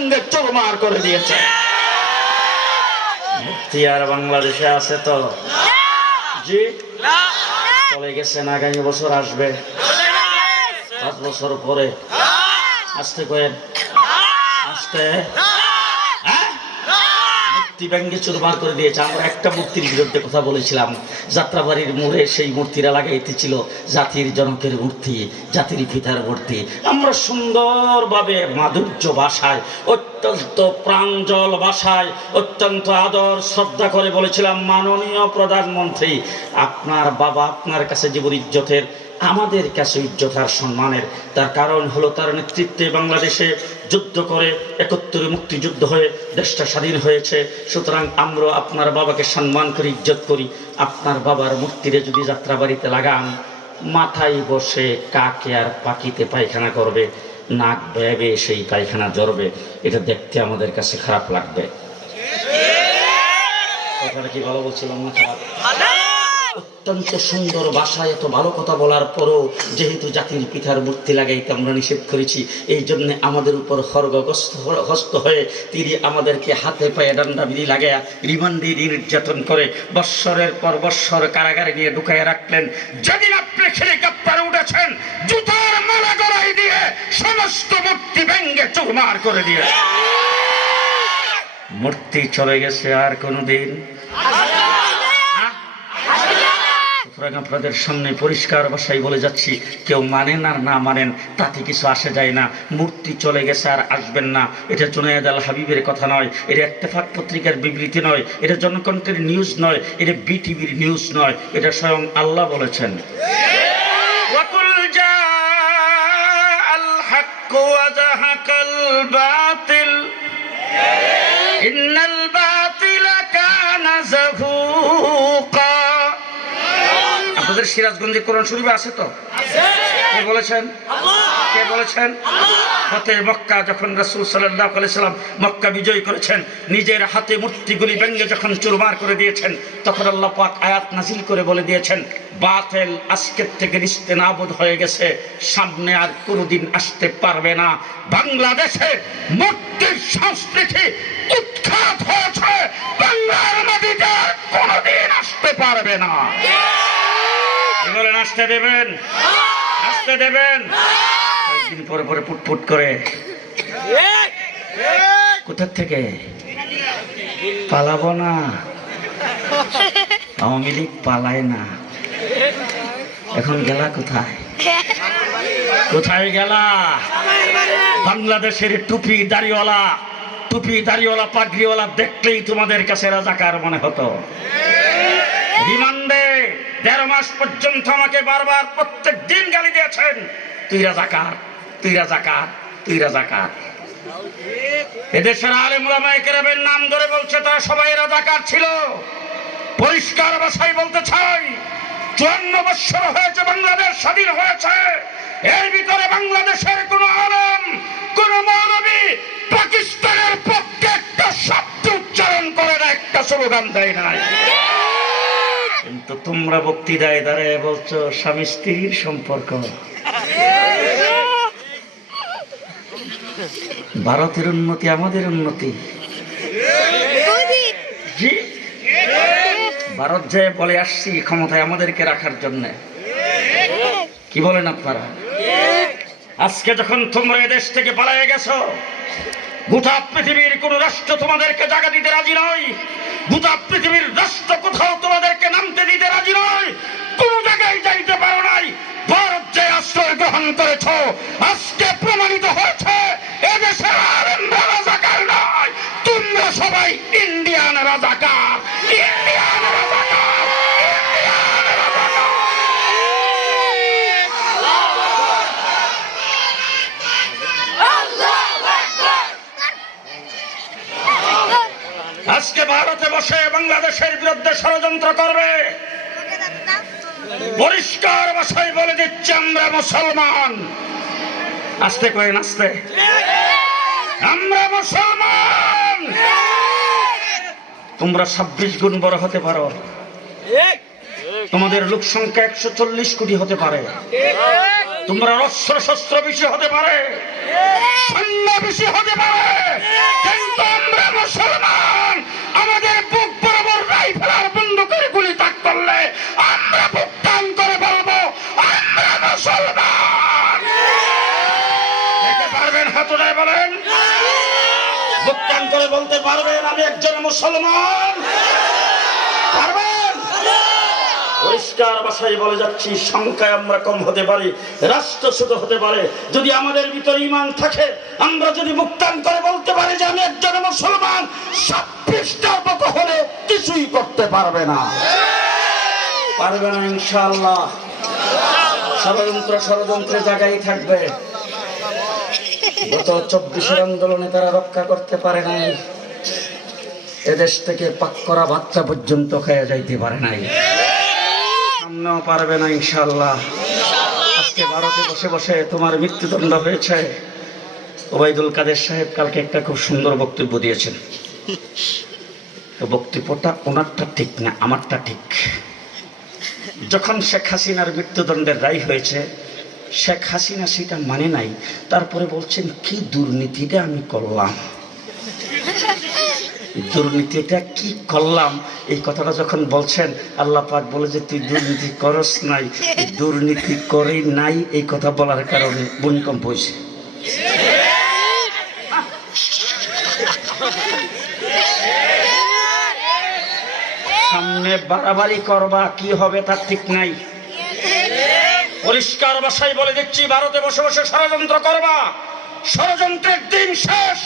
ভেঙে চুরমার করে দিয়েছে। মূর্তি আর বাংলাদেশে আছে তো? জি, চলে গেছেন। আগামী বছর আসবে, 5 বছর পরে। আসতে কয়েন, আসতে মূর্তি ভেঙে চুরমার করে দিয়েছে। আমরা একটা মূর্তির বিরুদ্ধে কথা বলেছিলাম। যাত্রাবাড়ির মোড়ে সেই মূর্তিরা লাগাইতেছিল জাতির জনকের মূর্তি, জাতির পিতার মূর্তি। আমরা সুন্দরভাবে মাধুর্য ভাষায়, অত্যন্ত প্রাঞ্জল ভাষায়, অত্যন্ত আদর শ্রদ্ধা করে বলেছিলাম, মাননীয় প্রধানমন্ত্রী, আপনার বাবা আপনার কাছে জীবন ইজ্জতের, আমাদের কাছে ইজ্জত আর সম্মানের। তার কারণ হলো তার নেতৃত্বে বাংলাদেশে যুদ্ধ করে 71 মুক্তিযুদ্ধ হয়ে দেশটা স্বাধীন হয়েছে। সুতরাং আমরা আপনার বাবাকে সম্মান করি, ইজ্জত করি। আপনার বাবার মূর্তিরে যদি যাত্রাবাড়িতে লাগান, মাথায় বসে কাকে আর পাখিতে পায়খানা করবে, নাক ভেবে সেই পায়খানা জ্বরবে। এটা দেখতে আমাদের কাছে খারাপ লাগবে। কথাটা কি ভালো বলছিলাম না খারাপ? অত্যন্ত সুন্দর ভাষায় এত ভালো কথা বলার পরও যেহেতু জাতির পিতার মূর্তি লাগাইতে আমরা নিষেধ করেছি, এই জন্য আমাদের উপর হস্ত হয়ে তিনি আমাদেরকে হাতে পায়ে ডান্ডা বিধি লাগাইয়া রিমান্ডে নির্যাতন করে বৎসরের পর বৎসর কারাগারে নিয়ে ঢুকাইয়া রাখলেন। যেদিন আপনি হেলিকপ্টারে উঠেছেন, জুতার মালা গলায় দিয়ে সমস্ত মূর্তি ভেঙে চুরমার করে দিয়ে মূর্তি চলে গেছে। আর কোনদিন আপনাদের সামনে পরিষ্কার ভাষায় বলে যাচ্ছি, কেউ মানেন আর না মানেন তাতে কিছু আসে যায় না। মূর্তি চলে গেছে আর আসবেন না, এটা জুনায়েদ আল হাবিবের কথা নয়, এটা ইত্তেফাক পত্রিকার বিবৃতি নয়, এটা জনকণ্ঠের নিউজ নয়, এটা বিটিভির নিউজ নয়, এটা স্বয়ং আল্লাহ বলেছেন। ওয়াকুল জাআল হক ওয়া যাহাকাল বাতিল ইন্নাল বাতিলা কানা যাহুকা। আপনাদের সিরাজগঞ্জে কোরআন শরীফে আছে তো? কে বলেছেন? কে বলেছেন? ফতে মক্কা যখন রাসূল সাল্লাল্লাহু আলাইহি সাল্লাম মক্কা বিজয় করেছেন, নিজের হাতে মূর্তিগুলি ভেঙে যখন চুরমার করে দিয়েছেন, তখন আল্লাহ পাক আয়াত নাজিল করে বলে দিয়েছেন, বাতিল আজকের থেকে নিস্তেনাবুদ হয়ে গেছে, সামনে আর কোনোদিন আসতে পারবে না। বাংলাদেশে মূর্তির সংস্কৃতি উৎখাত হয়েছে, বাংলার মাটিতে কোনোদিন আসতে পারবে না। বলেন আসতে দেবেন? আসতে দেবেন? কয়েকদিন পরে পরে পুটপুট করে কোথার থেকে পালাবো না। আওয়ামী লীগ পালায় না। এখন গেলা কোথায়? কোথায় গেলা? বাংলাদেশের টুপি দাড়িওয়ালা পাগড়িওয়ালা দেখলেই তোমাদের কাছে রাজাকার মনে হতো। রিমান্ডে ১.৫ মাস পর্যন্ত আমাকে বারবার প্রত্যেক দিন গালি দিয়েছেন, তুই রাজাকার, তুই রাজাকার, তুই রাজাকার। এদেশের আলেম ওলামায়ে কেরামের নাম ধরে বলছে তারা সবাই রাজাকার ছিল। পরিষ্কার ভাষায় বলতে চাই, ৫৪ বছর হয়েছে বাংলাদেশ স্বাধীন হয়েছে, এর ভিতরে বাংলাদেশের কোন আলেম, কোন মৌলবী পাকিস্তানের পক্ষে একটা শব্দ উচ্চারণ করে না, একটা স্লোগান দেয় নাই। কিন্তু তোমরা বক্তৃতায় দাঁড়ায় বলছো স্বামী স্ত্রীর সম্পর্ক। ভারতের উন্নতি আমাদের উন্নতি। জি, ভারত যে বলে আসছি ক্ষমতায় আমাদেরকে রাখার জন্য। কি বলেন আপনারা? আজকে যখন তোমরা এদেশ থেকে পালিয়ে গেছো, গোটা পৃথিবীর কোন রাষ্ট্র তোমাদেরকে জায়গা দিতে রাজি নয়। গোটা পৃথিবীর রাষ্ট্র কোথাও তোমাদেরকে নামতে দিতে রাজি নয়। কোন জায়গায় যাইতে পারো নাই। ভারত যে আশ্রয় গ্রহণ করেছ, আজকে প্রমাণিত হয়েছে এদেশের আলেমরা রাজাকার নয়, তোমরা সবাই ইন্ডিয়ান রাজাকার, ইন্ডিয়ান রাজাকার, ইন্ডিয়ান রাজাকার। আজকে ভারতে বসে বাংলাদেশের বিরুদ্ধে ষড়যন্ত্র করবে। পরিষ্কার ভাষায় বলে দিচ্ছে আমরা মুসলমান। আস্তে কয়েন, আস্তে, আমরা মুসলমান। তোমরা ২৬ গুণ বড় হতে পারো, তোমাদের লোক সংখ্যা ১৪০ কোটি হতে পারে, তোমরা অস্ত্র শস্ত্র বেশি হতে পারে, সৈন্য বেশি হতে পারে, কিন্তু আমরা মুসলমান। আমাদের বুক বরাবর রাইফেল আর বন্দুকের গুলি তাক করলে আমরা বুক টান করে বলবো আমরা মুসলমান। দেখতে পারবেন? হাত উঠায় বলেন, বুক টান করে বলতে পারবেন আমি একজন মুসলমান? পারবেন? পরিষ্কার ভাষায় বলে যাচ্ছি, সংখ্যায় আমরা কম হতে পারি, রাষ্ট্র ছোট হতে পারে, যদি আমাদের ভিতরে ঈমান থাকে, আমরা যদি মুক্তান করে বলতে পারি যে আমি একজন মুসলমান, 26টা মতো হলে কিছুই করতে পারবে না। পারবে না ইনশাআল্লাহ। ষড়যন্ত্রের জায়গায় থাকবে। গত 24-এর আন্দোলনে তারা রক্ষা করতে পারে নাই, এদেশ থেকে পাক করা বাচ্চা পর্যন্ত খেয়ে যাইতে পারে নাই, সামনেও পারবে না ইনশাআল্লাহ। আজকে ভারতে বসে বসে তোমার মৃত্যুদণ্ড হয়েছে। ওবায়দুল কাদের সাহেব কালকে একটা খুব সুন্দর বক্তব্য দিয়েছেন। বক্তব্যটা ওনারটা ঠিক না, আমারটা ঠিক। যখন শেখ হাসিনার মৃত্যুদণ্ডের রায় হয়েছে, শেখ হাসিনা সেটা মানে নাই, তারপরে বলছেন কি দুর্নীতিটা আমি করলাম, দুর্নীতিটা কি করলাম, এই কথাটা যখন বলছেন, আল্লাহ পাক বলে যে তুই দুর্নীতি করস নাই, দুর্নীতি করে নাই, এই কথা বলার কারণে ভূমিকম্প হয়েছে। সামনে বাড়াবাড়ি করবা, কি হবে তার ঠিক নাই। পরিষ্কার ভাষায় বলে দিচ্ছি, ভারতে বসে বসে ষড়যন্ত্র করবা, ষড়যন্ত্রের দিন শেষ।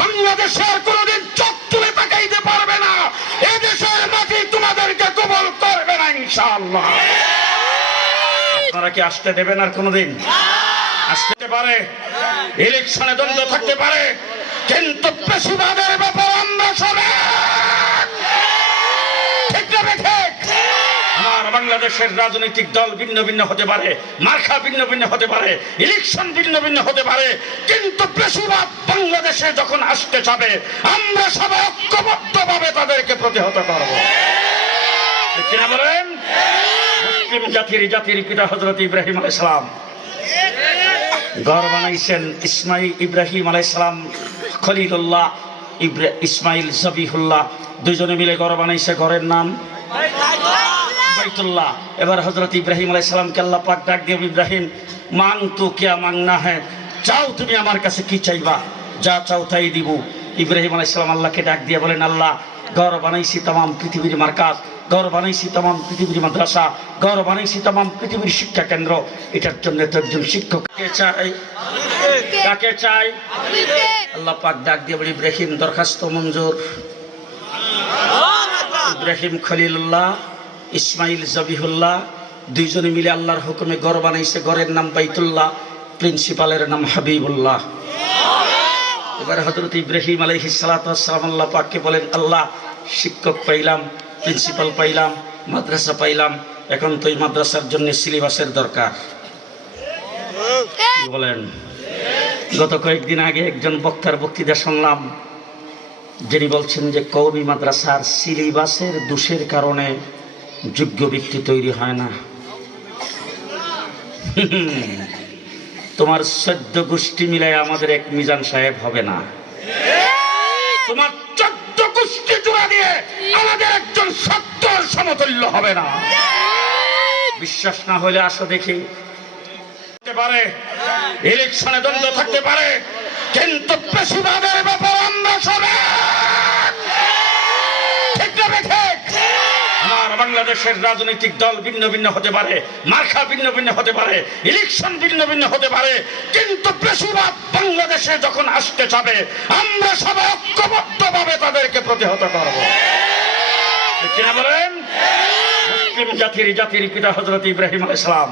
বাংলাদেশের কোনদিন চোখ তুলে তাকাইতে পারবে না, এদেশের মাটি তোমাদেরকে কবল করবে না ইনশাআল্লাহ। আপনারা কি আসতে দেবেন? আর কোনদিন আসতে পারে, ইলেকশনে দ্বন্দ্ব থাকতে পারে, কিন্তু পেশিবাদের ব্যাপারে আমরা সবাই ঠিক না ঠিক। আমার বাংলাদেশের রাজনৈতিক দল ভিন্ন ভিন্ন হতে পারে, মার্কা ভিন্ন ভিন্ন হতে পারে, ইলেকশন ভিন্ন ভিন্ন হতে পারে, কিন্তু পেশিবাদ বাংলাদেশে যখন আসতে যাবে, আমরা সবাই ঐক্যবদ্ধভাবে তাদেরকে প্রতিহত করব। কিনা বলেন? মুসলিম জাতির পিতা হযরত ইব্রাহিম আলাইহিস সালাম ঘর বানাইছেন। ইব্রাহিম আলাইহিস সালাম খলিলুল্লাহ, ইসমাইল জবিহুল্লাহ, দুইজনে মিলে ঘর বানাইছে, ঘরের নাম বাইতুল্লাহ। এবার হযরত ইব্রাহিম আলাইহিস সালামকে আল্লাহ পাক ডাক দিয়ে, ইব্রাহিম মাং তু কিয়া মাংনা হ্যায়, চাও তুমি আমার কাছে কি চাইবা, যা চাও তাই দিব। ইব্রাহিম আলাইহিস সালাম আল্লাহকে ডাক দিয়ে বলেন, আল্লাহ ঘর বানাইছি তাম পৃথিবীর মার্কাজ, ঘর বানাইছি তাম পৃথিবীর মাদ্রাসা, ঘর বানাইছি তাম পৃথিবীর শিক্ষা কেন্দ্র, এটার জন্য তো একজন শিক্ষক চাই। কাকে চাই? আল্লাহ পাক ডাক দিয়ে বলে, ইব্রাহিম দরখাস্ত মঞ্জুর। ইব্রাহিম খলিলুল্লাহ, ইসমাইল জবিহুল্লাহ দুইজনে মিলে আল্লাহর হুকুমে ঘর বানাইছে, ঘরের নাম বাইতুল্লাহ, প্রিন্সিপালের নাম হাবিবুল্লাহ। এবার হযরত ইব্রাহিম আলাইহিস সালাতু ওয়াস সালাম আল্লাহ পাককে বলেন, আল্লাহ শিক্ষক পাইলাম, প্রিন্সিপাল পাইলাম, মাদ্রাসা পাইলাম, এখন তো এই মাদ্রাসার জন্য সিলেবাসের দরকার। বলেন? গত কয়েকদিন আগে একজন বক্তার বক্তৃতা শুনলাম, যিনি বলছেন যে কওমি মাদ্রাসার সিলেবাসের দোষের কারণে যোগ্য ব্যক্তি তৈরি হয় না। তোমার 14 গোষ্ঠী মিলাই আমাদের এক মিজান সাহেব হবে না, তোমার 14 গোষ্ঠী জোড়া দিয়ে আমাদের একজন 70 সমতুল্য হবে না। বিশ্বাস না হলে আসো দেখি। পারে ইলেকশনে দ্বন্দ্ব থাকতে পারে, কিন্তু পেশিবাদের ব্যাপারে আমরা সবাই ঠিক না ঠিক। আমার বাংলাদেশের রাজনৈতিক দল ভিন্ন ভিন্ন হতে পারে, মার্কা ভিন্ন ভিন্ন হতে পারে, ইলেকশন ভিন্ন ভিন্ন হতে পারে, কিন্তু পেশিবাদ বাংলাদেশে যখন আসতে যাবে, আমরা সবাই ঐক্যবদ্ধভাবে তাদেরকে প্রতিহত করব। কিনা বলেন? মুসলিম জাতির পিতা হযরত ইব্রাহিম আলাইহিস সালাম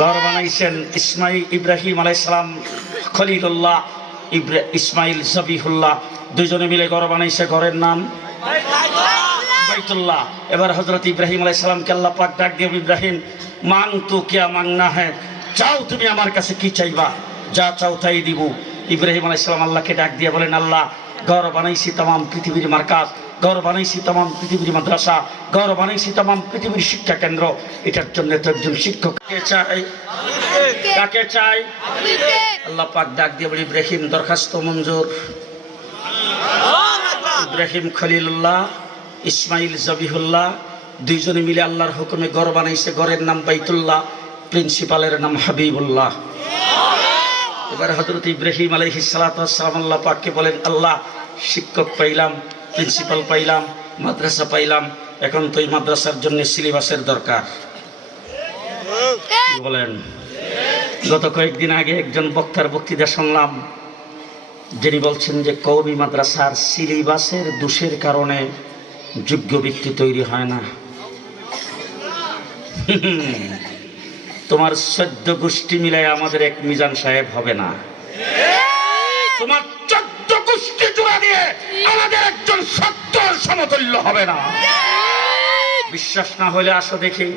ঘর বানাইছেন। ইব্রাহিম আলাইহিস সালাম খলিলুল্লাহ, ইসমাইল জবিহুল্লাহ দুইজনে মিলে ঘর বানাইছে, ঘরের নাম বাইতুল্লাহ। এবার হযরত ইব্রাহিম আলাইহিস সালামকে আল্লাহ পাক ডাক দিয়ে, ইব্রাহিম মাং তু কিয়া মাংনা হ্যায়, চাও তুমি আমার কাছে কি চাইবা, যা চাও তাই দিব। ইব্রাহিম আলাইহিস সালাম আল্লাহকে ডাক দিয়ে বলেন, আল্লাহ ঘর বানাইছি তাম পৃথিবীর মার্কাজ, ঘর বানাইছি তামাম পৃথিবীর মাদ্রাসা, ঘর বানাইছি তামাম পৃথিবীর শিক্ষা কেন্দ্র। এটার জন্য তো একজন শিক্ষক চাই। কাকে চাই? আল্লাহ পাক ডাক দিয়ে বলি, ইব্রাহিম দরখাস্ত মঞ্জুর। ইব্রাহিম খলিলুল্লাহ, ইসমাইল জবিহুল্লাহ দুইজনে মিলে আল্লাহর হুকুমে ঘর বানাইছে। ঘরের নাম বাইতুল্লাহ, প্রিন্সিপালের নাম হাবিবুল্লাহ। এবার হযরত ইব্রাহিম আলাইহিস সালাতু ওয়াস সালাম আল্লাহ পাককে বলেন, আল্লাহ শিক্ষক পাইলাম, প্রিন্সিপাল পাইলাম, মাদ্রাসা পাইলাম, এখন তো এই মাদ্রাসার জন্য সিলেবাসের দরকার। কি বলেন? গত কয়েকদিন আগে একজন বক্তার বক্তৃতা শুনলাম, যিনি বলছেন যে কওমি মাদ্রাসার সিলেবাসের দোষের কারণে যোগ্য ব্যক্তি তৈরি হয় না। তোমার 14 গোষ্ঠী মিলাই আমাদের এক মিজান সাহেব হবে না। তোমার 14 গোষ্ঠী জোড়া দিয়ে আমাদের একজন সত্তর সমতুল্য হবে না। বিশ্বাস না হলে আসো দেখি